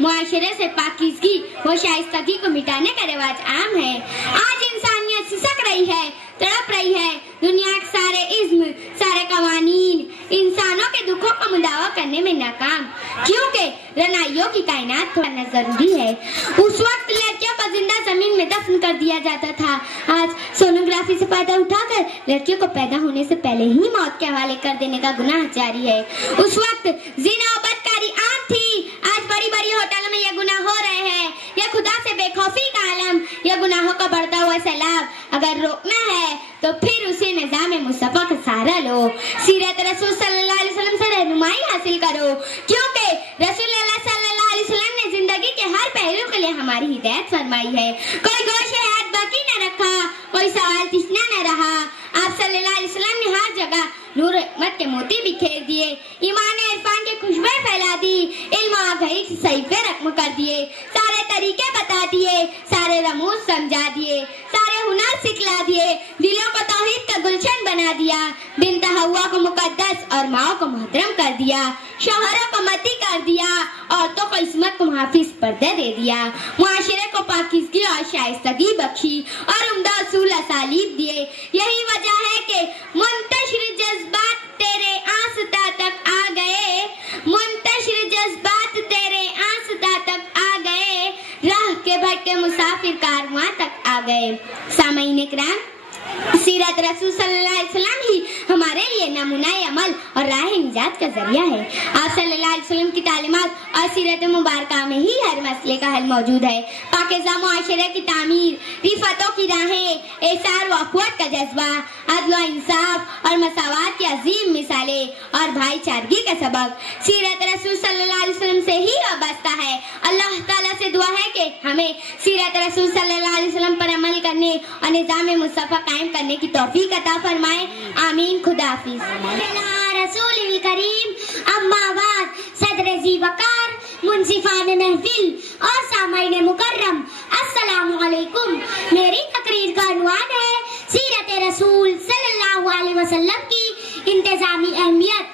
मुआशरे से पाकीज़गी व शाइस्तगी को मिटाने का रिवाज आम है। आज इंसानियत सिसक रही है, तड़प रही है। दुनिया के सारे इज़्म, सारे कवानीन इंसानों के दुखों का मुदावा करने में नाकाम, क्योंकि रनाइयों की कायनात होना जरूरी है। उस वक्त लड़कियों को जिंदा जमीन में दफन कर दिया जाता था। आज सोनोग्राफी से पर्दा उठाकर लड़कियों को पैदा होने से पहले ही मौत के हवाले कर देने का गुनाह जारी है। उस वक्त जिना और बदकारी आम थी, आज बड़ी बड़ी होटलों में ये गुनाह हो रहे हैं। ये खुदा से बेखौफी का आलम, ये गुनाहों का बढ़ता हुआ सैलाब अगर रोकना है तो फिर उसे निज़ाम मुस्तफा का सहारा लो। सीरत रसूल सल्लल्लाहु अलैहि वसल्लम से रहनुमाई हासिल करो, क्योंकि रसूलुल्लाह सल्लल्लाहु अलैहि वसल्लम ने जिंदगी के हर पहलू के लिए हमारी हिदायत फरमाई है। कोई गोशे हाथ बाकी न रखा, कोई सवाल तिश्ना न रहा। आप सल्लल्लाहु अलैहि वसल्लम ने हर जगह नूर रहमत के मोती बिखेर दिए, ईमान इरफान की खुशबू फैला दी, इल्म और गैब के सहीफे रकम कर दिए, सारे तरीके बता दिए, सारे रमूज समझा दिए, सारे हुनर सिखला दिए, दिलों को तौहीद का गुलशन बना दिया, बिन्त हव्वा को मुकद्दस और माओ को मोहतरम कर दिया, शौहरों को मती कर दिया, औरतों को इस्मत को मुहाफिज पर्दे दे दिया, मुआशरे को पाकीज़गी और शाइस्तगी बख्शी और उम्दा उसूल असालीब दिए। यही वजह है कि मुंतशिर जज्बात तेरे आस्था तक आ गए, मुंतशिर जज्बात तेरे आस्था तक आ गए, राह के भटके मुसाफिर कारवां तक आ गए। सामईन इकराम, सीरत रसूल सल्लल्लाहु अलैहि वसल्लम ही हमारे लिए नमूना अमल और राह निजात का जरिया है। आप सल्लल्लाहु अलैहि वसल्लम की तालीमात और सीरत मुबारका में ही हर मसले का हल मौजूद है। पाकीज़ा मुआशरे की तामीर, रिफतों की राहें, एहसान व अखवत का जज्बा, अदल व इंसाफ और मसावात की अजीम मिसालें और भाईचारगी का सबक सीरत रसूल सल्लल्लाहु अलैहि वसल्लम से ही वाबस्ता है। अल्लाह ताला से दुआ है कि हमें सीरत रसूल सल्लल्लाहु अलैहि वसल्लम पर अमल करने और निज़ाम मुस्तफा कायम करने की तौफीक अता फरमाए। आमीन। खुदा हाफिज। रसूल करीम, अम्मा बाद, सदर जी वकार, मुंसिफान महफिल और सामाईन मुकर्रम, अस्सलामु अलैकुम। मेरी तकरीर का उन्वान है सीरत रसूल सल्लल्लाहु अलैहि वसल्लम की इंतजामी अहमियत।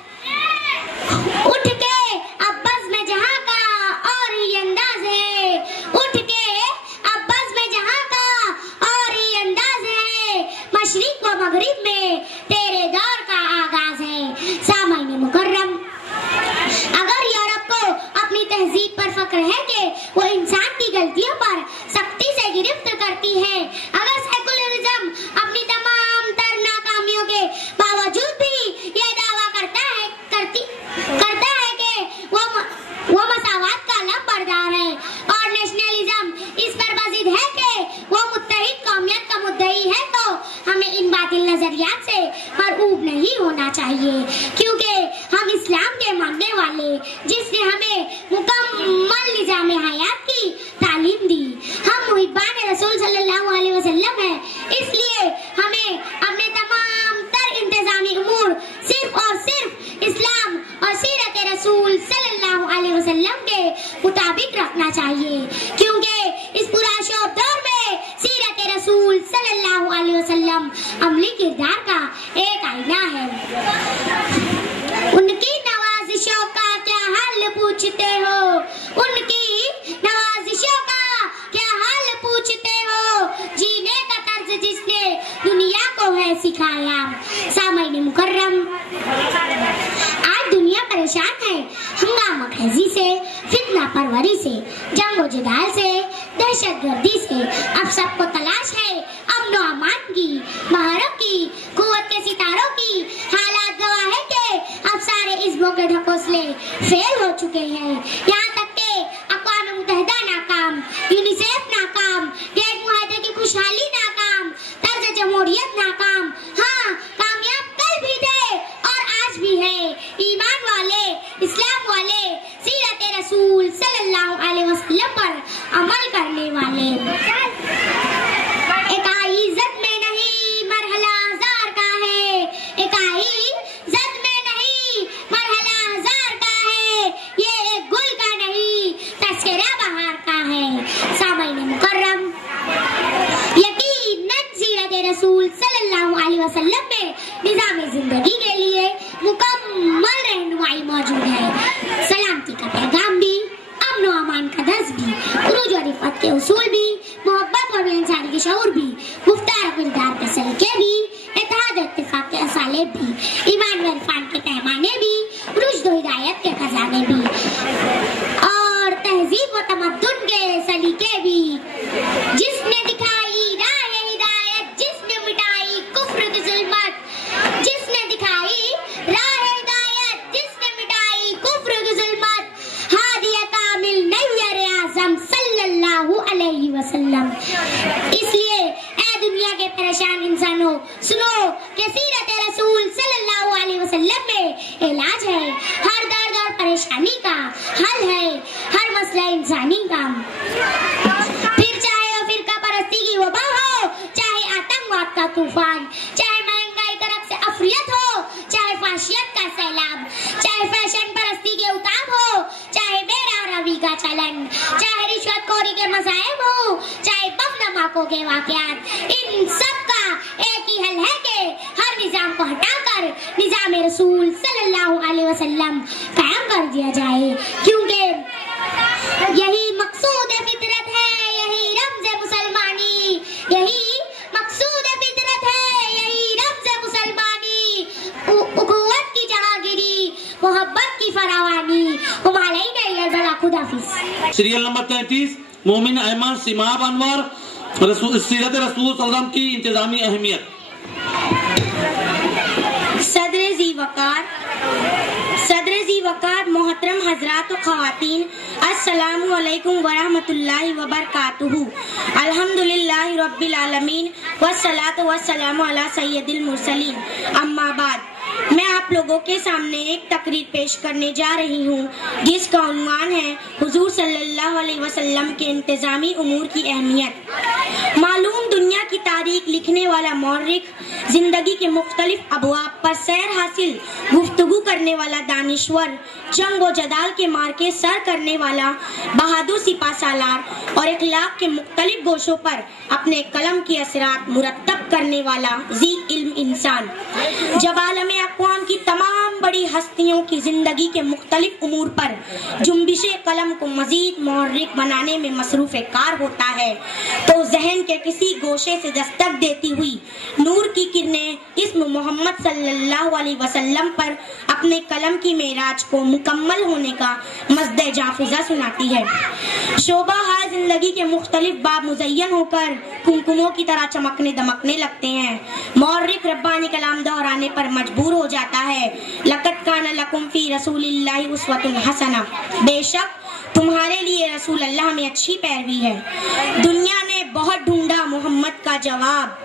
उठ के अब बज़ में जहां का और ही अंदाज है, उठ के अब बज़ में जहां का और ही अंदाज है, मशरिक व मगरिब में तेरे दौर का आगाज है। सामाईन मुकर्रम, अगर यूरोप को अपनी तहजीब पर फख्र है कि वो इंसान की गलतियों पर सख्ती से गिरफ्त करती है, अगर सेकुलरिज्म अपनी तमाम तर नाकामियों के बावजूद भी ये दावा करता है कि वो मसावात का लंबरदार है, और नेशनलिज्म इस पर बजिद है कि वो मुत्तहिद कौमियत का मुद्दई है, तो हमें इन बातिल नजरियात से मरऊब नहीं होना चाहिए, क्योंकि हम इस्लाम के मानने वाले, जिसने हमें मुकम्मल निजाम हयात की तालीम दी, हम मुहिब्बान रसूल सल्लल्लाहु अलैहि वसल्लम हैं। इसलिए हमें अपने तमाम तर इंतजामी उमूर सिर्फ और सिर्फ इस्लाम और सीरत रसूल सल्लल्लाहु अलैहि वसल्लम के मुताबिक रखना चाहिए, क्योंकि इस पूरा शोभ दौर में सीरत रसूल सल्लल्लाहु अलैहि वसल्लम अमली किरदार का एक आईना है। उनकी नवाजिशों का क्या हाल पूछते हो, उनकी नवाजिशों का क्या हाल पूछते हो, जीने का तर्ज जिसने दुनिया को है सिखाया। सामईन मुकर्रम, आज दुनिया परेशान है हंगामा खेजी से, फितना परवरी से, जंग व जिदाल से, दहशतगर्दी से। अब सबको तलाश है अमन व अमान की, महारों की, कुव्वत के सितारों की। हालात गवाह है कि अब सारे इज़्मों के ढकोसले फेल हो चुके हैं। यहाँ तक के अक़वाम मुत्तहिदा नाकाम, यूनिसेफ नाकाम, गेट मुआहदे की खुशहाली नाकाम, तर्ज जमहूरियत नाकाम। हाँ, कामयाब कल भी थे और आज भी है ईमान वाले, इस्लाम वाले, सीरत रसूल सल्लल्लाहु अलैहि वसल्लम पर अमल करने वाले। इकाई ज़द में नहीं मरहला ज़ार का है, इकाई ज़द में नहीं मरहला ज़ार का है, ये एक गुल का नहीं तस्करा बहार का है। सामईन मुकर्रम, यकीनन सीरत रसूल सल्लल्लाहु अलैहि वसल्लम में निज़ाम जिंदगी के लिए मुकम्मल रहनुमाई मौजूद है। सलामती का पैगाम भी, अमन व अमान के उसूल भी, मोहब्बत और इंसानी के शऊर भी, गुफ्तार किरदार के सलीके भी, इत्तेहाद और इत्तिफाक के असालेब भी, ईमान व इरफान के पैमाने भी, रुश्द व हिदायत के खजाने भी, और तहजीब व तमद्दुन के सलीके भी। जिसने दिखाई राह हिदायत, जिसने मिटाई कुफ्र की जुल्मत, जिसने दिखाई राह हिदायत, जिसने मिटाई कुफ्र की जुल्मत, हादिया कामिल नैयर आज़म सल्लल्लाहु अलैहि वसल्लम। इसलिए ऐ दुनिया के परेशान इंसानों, सुनो कि सीरत रसूल सल्लल्लाहु अलैहि वसल्लम में इलाज है, हर दर्द और परेशानी का हल है, हर मसला इंसानी का। फिर चाहे वो फिरका परस्ती की वबा हो, चाहे आतंकवाद का तूफान, चाहे महंगाई का रक्स अफरियत हो, चाहे फाशियत का सैलाब, चाहे फैशन परस्ती के उताब हो, चाहे बेरारवी का चलन, चाहे रिश्वतखोरी के मसाइब हो, चाहे बम धमाकों के वाकयात, इन सब का एक ही हल है कि हर निजाम को हटाकर निजाम रसूल सल्लल्लाहु अलैहि वसल्लम कायम कर दिया जाए, क्योंकि यही मकसूद फितरत है, यही रम्ज़ मुसलमानी, यही मकसूद फितरत है, यही रम्ज़ मुसलमानी, उखुवत की जहांगीरी, मोहब्बत की फरावानी। खुदाफिज। सीरियल नंबर 33 मोमिन अहमद सिमाब अनवर, सीरत रसूल सल्लम की इंतजामी अहमियत। सदर ज़ी वक़ार मोहतरम हज़रात व ख़वातीन, अस्सलामु अलैकुम व रहमतुल्लाहि व बरकातुहू। अल्हम्दुलिल्लाहि रब्बिल आलमीन वस्सलातु वस्सलामु अला सय्यदिल मुरसलीन। अम्मा बाद, मैं आप लोगों के सामने एक तकरीर पेश करने जा रही हूँ जिसका उन्वान है हुजूर सल्लल्लाहु अलैहि वसल्लम के इंतजामी उमूर की अहमियत। मालूम दुनिया की तारीख लिखने वाला मौर्रिख, जिंदगी के मुख्तलिफ अबवाब पर सैर हासिल गुफ्तगू करने वाला दानिश्वर, जंग व जदाल के मार्के सर करने वाला बहादुर सिपा सालार और इखलाक के मुख्तलिफ गोशों पर अपने कलम की असरात मुरत्तब करने वाला जी इल्म इंसान, जब आलमे अक़वाम की तमाम बड़ी हस्तियों की जिंदगी के मुख्तलिफ उमूर पर जुम्बिशे कलम को मजीद मुहर्रिक बनाने में मसरूफ़ कार होता है, तो जहन के किसी गोशे से दस्तक देती हुई नूर की किरणें इस्म मोहम्मद सल्लल्लाहु अलैहि वसल्लम पर अपने कलम की मेराज को मुकम्मल होने का मज़द जाफिज़ा सुनाती है। शोबा हाल जिंदगी के मुख्तलिफ बाब मुज़य्यन होकर कुमकुमों की तरह चमकने दमकने लगते हैं। मौर्रिख रब्बानी कलाम दोहराने पर मजबूर हो जाता है। लक़द कान लकुम फी रसूलिल्लाहि उस्वतुन हसना, बेशक तुम्हारे लिए रसूल अल्लाह में अच्छी पैरवी है। दुनिया ने बहुत ढूंढा मोहम्मद का जवाब,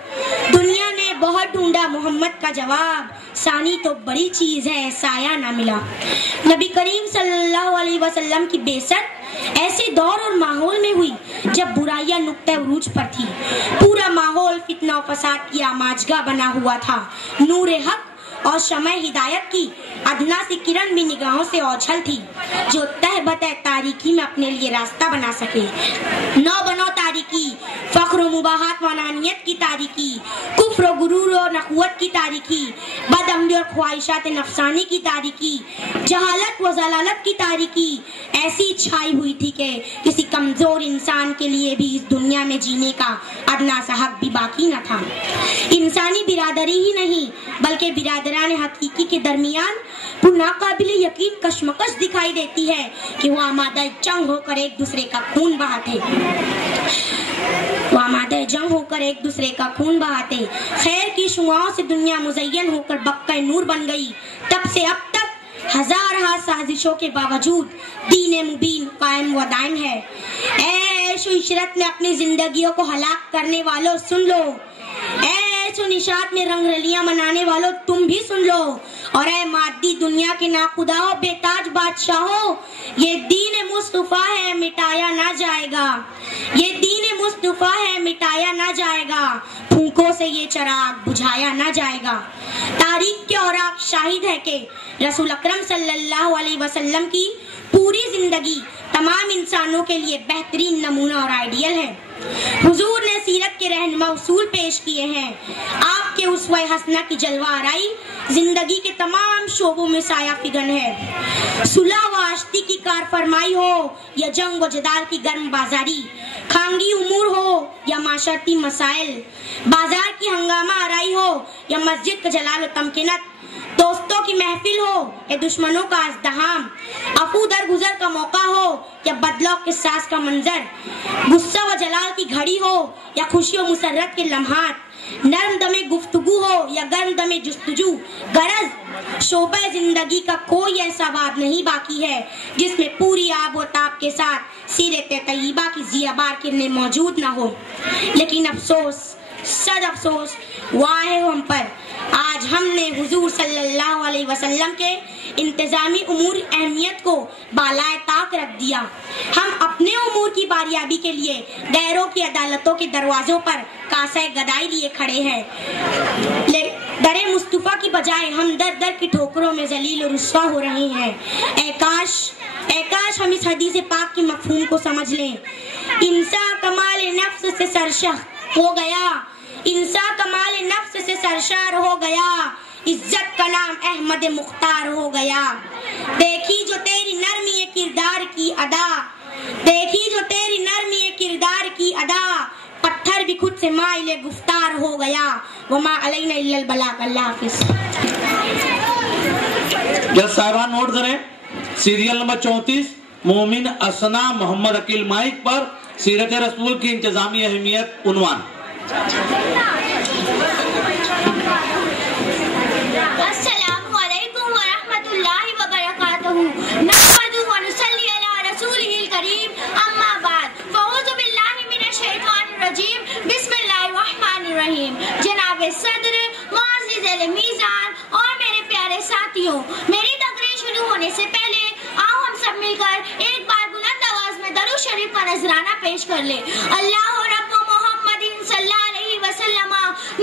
दुनिया ने बहुत ढूंढा मोहम्मद का जवाब, सानी तो बड़ी चीज है साया ना मिला। नबी करीम सल्लल्लाहु अलैहि वसल्लम की बेसत ऐसे दौर और माहौल में हुई जब बुराइयां नुक्ते उरूज पर थी। पूरा माहौल फितना और फसाद की आमाजगा बना हुआ था। नूर हक और शमए हिदायत की अदना सी किरण भी निगाहों से ओझल थी, जो तह बतह तारीकी में अपने लिए रास्ता बना सके। नौ बनो तारीकी, फख्र मुबाहात व अनानियत की तारीकी, कुफ्र गुरूर और नखवत की तारीकी, बदअमली और ख्वाहिशात नफसानी की तारीकी, जहालत व जलालत की तारीकी ऐसी छाई हुई थी कि किसी कमजोर इंसान के लिए भी इस दुनिया में जीने का अदना सा हक भी बाकी न था। इंसानी बिरादरी ही नहीं बल्कि बिरादरान हकीकी के दरमियान नाकाबिल यकीन कशमकश दिखाई देती है कि वो आमादा जंग होकर एक दूसरे का खून बहाते, खैर की शुआओं से दुनिया मुज़य्यन होकर बक्का नूर बन गई। तब से अब तक हजार साजिशों के बावजूद दीन मुबीन कायम व दायम है। ऐशो इशरत में अपनी जिंदगियों को हलाक करने वालों सुन लो, ऐशो निशात में रंगरलियां मनाने वालों तुम भी सुन लो, और ऐ मादी दुनिया के नाखुदाओं बेताज बादशाहों, ये दीन मुस्तफा है मिटाया ना जाएगा, ये दीन मुस्तफा है मिटाया ना जाएगा, फूंकों से ये चराग बुझाया ना जाएगा। तारीख के औराक शाहिद है कि रसूल अकरम सल्लल्लाहु अलैहि वसल्लम की पूरी जिंदगी तमाम इंसानों के लिए बेहतरीन नमूना और आइडियल है। हुजूर ने सीरत के रहनुमा उसूल पेश किए हैं। आपके उसवा हसना की जलवा आराई जिंदगी के तमाम शोबों में साया फिगन है। सुलह व आश्ती की कार फरमाई हो या जंग व जदाल की गर्म बाजारी, खांगी उमूर हो या माशरती मसाइल, बाजार की हंगामा आराई हो या मस्जिद का जलाल व तमकिनत, दोस्तों की महफिल हो या दुश्मनों का अज़दहाम, अफू दर गुजर का मौका हो या बदलाव के सास का मंजर, गुस्सा व जलाल की घड़ी हो या खुशी व मुसर्रत के लम्हात, नरम दमे गुफ्तगू हो या गर्म दमे जुस्तजू, गरज शोबे जिंदगी का कोई ऐसा बाब नहीं बाकी है जिसमें पूरी आब व ताब के साथ सीरत तय्यबा की ज़ियाबार किरणें मौजूद ना हो। लेकिन अफसोस, सद अफसोस वाहे हम पर, आज हमने हुजूर सल्लल्लाहु अलैहि वसल्लम के इंतजामी उमूर अहमियत को बालाए ताक रख दिया। हम अपने उमूर की बारियाबी के लिए गैरों की अदालतों के दरवाजों पर कासे गदाई लिए खड़े हैं। दरे मुस्तफा की बजाय हम दर दर की ठोकरों में जलील और रुस्वा हो रहे हैं। ऐ काश हम इस हदीस पाक की मफहूम को समझ लें। इंसान कमाल नफ्स से सरशह हो गया, इंसान कमाल नफ्स से सरशार हो गया, इज्जत का नाम अहमद मुख्तार हो गया। देखी जो तेरी नरमी किरदार की अदा, देखी जो तेरी नरमी किरदार की अदा, पत्थर भी खुद से माइले गुफ्तार हो गया। वमा अलैना इल्लल बलाग। अल्लाह हाफिज। क्या साहिबान नोट करें, सीरियल नंबर 34 मोमिन असना मोहम्मद अकील माइक पर सीरत रसूल की इंतजामी अहमियत उन्वान। अस्सलामु अलैकुम व रहमतुल्लाहि व बरकातहू। नहमदुहु व नुसल्ली अला रसूलिहिल करीम, अम्मा बाद, फअऊज़ु बिल्लाहि मिनश शैतानिर रजीम, बिस्मिल्लाहिर रहमानिर रहीम। जनाब सदर, मुअज़्ज़िज़ मीज़ान और मेरे प्यारे साथियों, मेरी तकरीर शुरू होने से पहले आओ हम सब मिलकर एक बार बुलंद आवाज में दरूद शरीफ का नजराना पेश कर ले। अल्लाह रब्बु मुहम्मदिन सल्लल्लाहु अलैहि वसल्लम,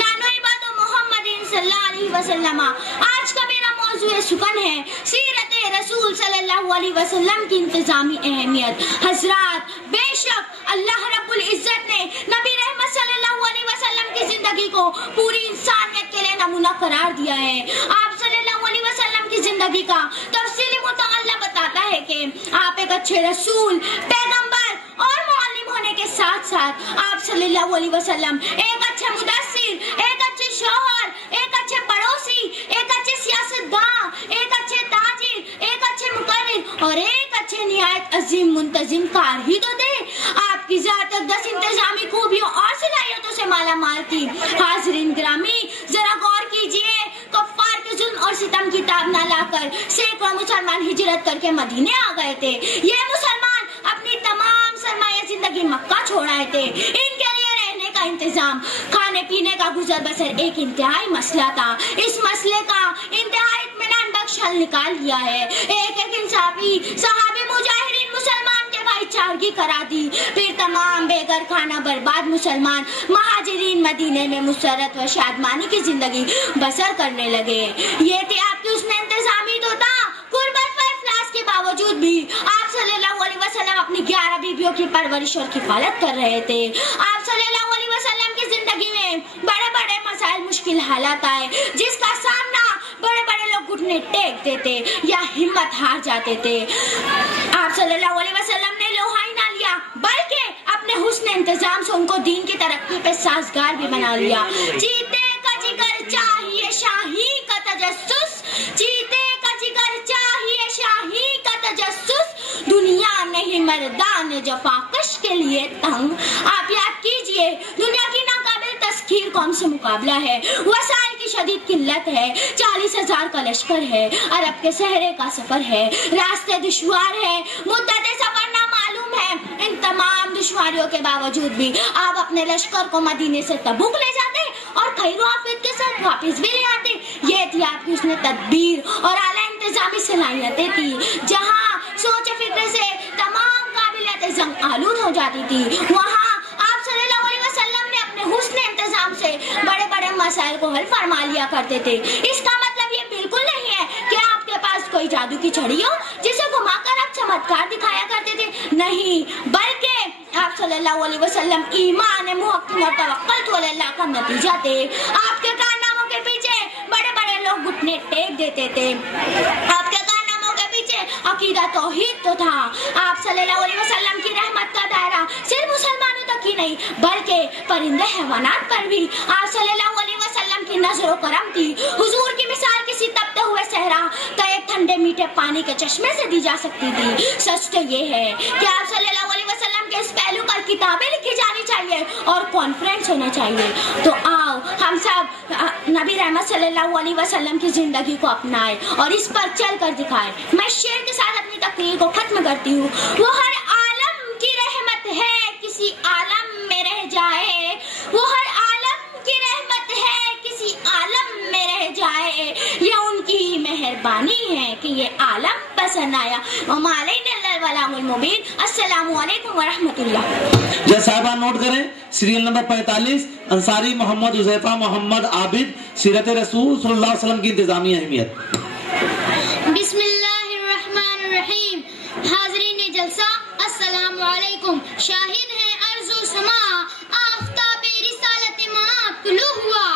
नानो इबादो मुहम्मदिन सल्लल्लाहु अलैहि वसल्लम। आज का मेरा मौजू सुकन है सीरत रसूल सल्लल्लाहु अलैहि वसल्लम की इंतजामी अहमियत। हजरात, बेशक अल्लाह रब्बुल इज्जत ने नबी रहमत सल्लल्लाहु अलैहि वसल्लम की जिंदगी को पूरी इंसानियत के लिए नमूना करार दिया है। आप सल्लल्लाहु अलैहि वसल्लम की जिंदगी का तफसीली मुताला बताता है कि आप एक अच्छे रसूल, पैगंबर और मुअल्लिम होने के साथ साथ आप सल्लल्लाहु अलैहि वसल्लम एक अच्छे मुदस्सिर, एक अच्छे शौहर, एक अच्छे पड़ोसी, एक अच्छे सियासतदान, एक अच्छे ताजिर, एक अच्छे मुकर्रिर और एक अच्छे निहायत अजीम मुंतजिम कार ही तो दे। आपकी ज़ात 10 इंतजामी खूबियों और सलाहियतों से माला माल थी। हाज़रीन ग्रामी, जरा गौर कीजिए, कफ्फार के जुल्म और सितम की ताब ना लाकर सैकड़ों मुसलमान हिजरत करके मदीने आ गए थे। ये मुसलमान अपनी तमाम सरमाया जिंदगी मक्का छोड़ आए थे। इनके लिए रहने का इंतजाम, खाने पीने का गुजर बसर एक इंतहाई मसला था। इस मसले का इंतहाई इत्मीनान बख्श हल निकाल लिया है। एक एक इंसाफी सहाबी मुजाहिरीन मुसलमान के भाईचारगी करा दी। फिर तमाम बेघर खाना बर्बाद मुसलमान महाजिरीन मदीने में मुसर्रत व शादमानी की जिंदगी बसर करने लगे। ये थी आपकी उसने इंतजामी तो था। गुर्बत व इफलास के बावजूद भी आप सल्लल्लाहु अलैहि वसल्लम अपनी 11 बीवियों की परवरिश और किफालत कर रहे थे। आप सल्लल्लाहु अलैहि वसल्लम की जिंदगी में बड़े बड़े मसाइल, मुश्किल हालात आए जिसका सामना बड़े बड़े लोग घुटने टेक देते या हिम्मत हार जाते थे। आप सल्लल्लाहु अलैहि वसल्लम ने लोहा ही ना लिया बल्कि अपने हुस्न इंतजाम से उनको दीन की तरक्की पे साजगार भी बना लिया। जीते का जिगर चाहिए शाही का तजस्सुस, जीते का जिगर चाहिए शाही का तजस्सुस, दुनिया नहीं मर्दान जफाकश के लिए तंग। आप याद कीजिए, दुनिया की नाकाबिल तस्खीर कौम से मुकाबला है, वसाइल की शदीद किल्लत है, 40,000 का लश्कर है, अरब के सहरे का सफर है, रास्ते दुश्वार है, मुद्दत सफर ना मालूम है। इन तमाम दुश्वारियों के बावजूद भी आप अपने लश्कर को मदीने से तबुक ले जाते और खैर आफियत के साथ वापस भी ले आते। ये थी आपकी उसने तदबीर और आला इंतजामी सलाहियतें थी। जहाँ सोच फिक्र से तमाम काबिलियत जंग आलूद हो जाती थी, वहाँ आप सल्लल्लाहु अलैहि वसल्लम ने अपने हुस्न इंतजाम से बड़े बड़े मसाइल को हल फरमा लिया करते थे। इसका मतलब ये बिल्कुल नहीं है कि आपके पास कोई जादू की छड़ी हो जिसे घुमाकर आप चमत्कार दिखाया करते थे। نہیں بلکہ آپ صلی اللہ علیہ وسلم ایمان محکم اور توکل علی اللہ کا نتیجہ تھے. آپ کے کارناموں کے پیچھے بڑے بڑے لوگ گھٹنے ٹیک دیتے تھے. آپ کے کارناموں کے پیچھے عقیدہ توحید تو تھا. آپ صلی اللہ علیہ وسلم کی رحمت کا دائرہ صرف مسلمانوں تک ہی نہیں بلکہ پرندے حیوانات پر بھی آپ صلی اللہ علیہ وسلم کی نظر و کرم تھی. حضور کی مثال کسی تپتے ہوئے صحرا تو ایک ٹھنڈے میٹھے پانی کے چشمے سے دی جا سکتی تھی. سچ تو یہ ہے کہ آپ صلی اللہ علیہ وسلم کے اس پہلو پر کتابیں لکھی جانی چاہیے اور کانفرنس ہونا چاہیے. تو آؤ ہم سب نبی رحمت صلی اللہ علیہ وسلم کی زندگی کو اپنائیں اور اس پر چل کر دکھائیں. میں شعر کے ساتھ اپنی تقریر کو ختم کرتی ہوں. وہ ہر عالم کی رحمت ہے کسی عالم میں رہ جائے. وہ ہر عالم کی رحمت ہے کسی عالم میں رہ جائے. یہ ان کی مہربانی ہے کہ یہ عالم پسند آیا. وما علینا الا البلاغ المبین. السلام علیکم ورحمۃ اللہ. جی صاحبہ نوٹ کریں سیریل نمبر 45 انصاری محمد حذیفہ محمد عابد سیرت رسول صلی اللہ علیہ وسلم کی انتظامی اہمیت. بسم اللہ الرحمن الرحیم. حاضرین جلسہ السلام علیکم. شاہد ہے ارض و سما آفتاب رسالت ماں طلوع ہوا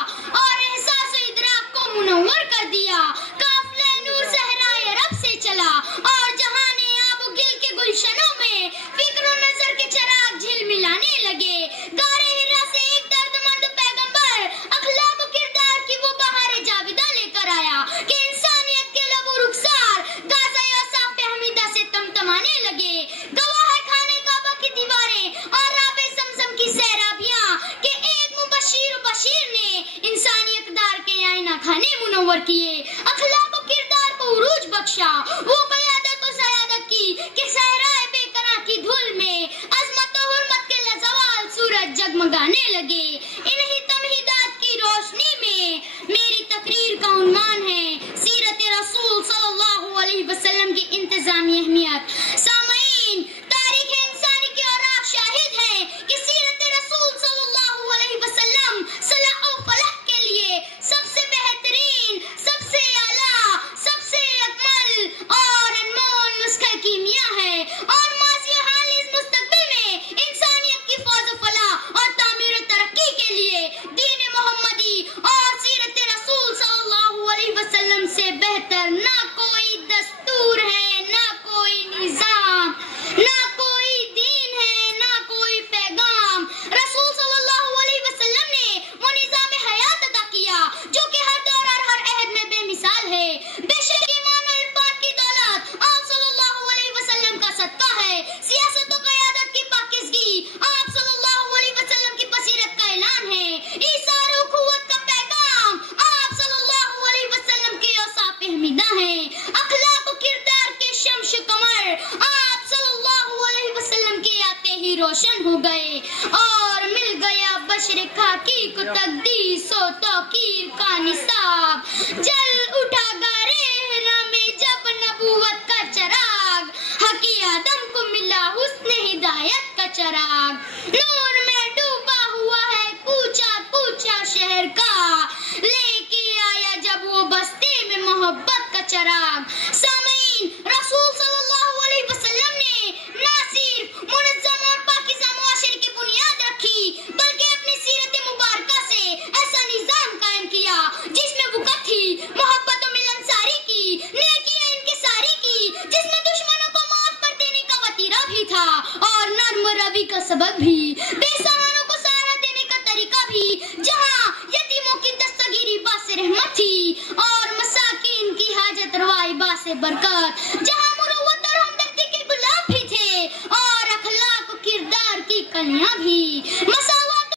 اور احساس و ادراک کو منور کر دیا. قافلہ نور صحرائے رب سے چلا اور جہان آب و گل کے گلشنوں میں فکر و نظر کے چراغ جھلملانے لگے. غار حرا سے ایک دردمند پیغمبر اخلاق و کردار کی وہ بہار جاویدہ لے کر آیا کہ انسانیت کے لب و رخسار غازہ اوصاف حمیدہ سے تمتمانے لگے. گواہ ہے خانے کعبہ کی دیواریں اور راب زمزم کی سیرابیاں کہ ایک مبشر و بشیر نے انسانی اقدار کے آئینہ خانے منور کیے. اخلاق و کردار کو عروج بخشا. وہ قیادت و سیادت کی کہ صحرائے بے قرار کی دھول میں عظمت و حرمت کے لازوال سورج جگمگانے لگے. انہی تمہیدات کی روشنی میں میری تقریر کا عنوان ہے سیرت رسول صلی اللہ علیہ وسلم کی انتظامی اہمیت. سامعین تاریخ انسانی کی اوراق شاہد ہے کہ سیرت رسول صلی اللہ علیہ وسلم صلاح و فلاح کے لیے سب سے بہترین سب سے اعلیٰ سب سے اکمل اور انمول نسخہ کیمیا ہے. اور ماضی حال اس مستقبل میں انسانیت کی فوز و فلاح اور تعمیر و ترقی کے لیے دین محمدی اور سیرت رسول صلی اللہ علیہ وسلم سے بہتر نہ کوئی دستور ہے نہ کوئی نظام نہ کوئی دین ہے نہ کوئی پیغام. رسول صلی اللہ علیہ وسلم نے وہ نظام حیات عطا کیا جو کہ ہر دور اور ہر عہد میں بے مثال ہے. بے شک ایمان و عرفان کی دولت آپ صلی اللہ علیہ وسلم کا صدقہ ہے. سیاست و قیادت کی پاکیزگی آپ صلی اللہ علیہ وسلم کی بصیرت کا اعلان ہے. ایثار و اخوت کا پیغام آپ صلی اللہ علیہ وسلم کے اوصاف حمیدہ ہیں. اخلاق و کردار کے شمش قمر آپ صلی اللہ علیہ وسلم کے آتے ہی روشن ہو گئے اور مل گیا بشر خاکی کو تقدیس و توقیر کا نصاب. جل اٹھا غارِ حرا میں جب نبوت کا چراغ حقی آدم کو ملا حسن ہدایت کا چراغ. نور میں ڈوبا ہوا ہے کوچا کوچا شہر کا لے کے آیا جب وہ بستی میں محبت کا چراغ. سامعین رسول صلی اللہ علیہ وسلم نے نہ صرف منظم اور پاکیزہ معاشرے کی بنیاد رکھی بلکہ اپنی سیرت مبارکہ سے ایسا نظام قائم کیا جس میں وقت تھی محبت و ملنساری کی نیکی انکساری کی جس میں دشمنوں کو معاف کر دینے کا وتیرہ بھی تھا اور نرم روی کا سبق بھی. بے سہاروں کو سہارا دینے کا طریقہ بھی جہاں یتیموں کی دستگیری باعث رحمت تھی اور مساکین کی حاجت روائی باعث برکت. جہاں مروت اور ہمدردی کے گلاب بھی تھے اور اخلاق و کردار کی کلیاں بھی. مساوات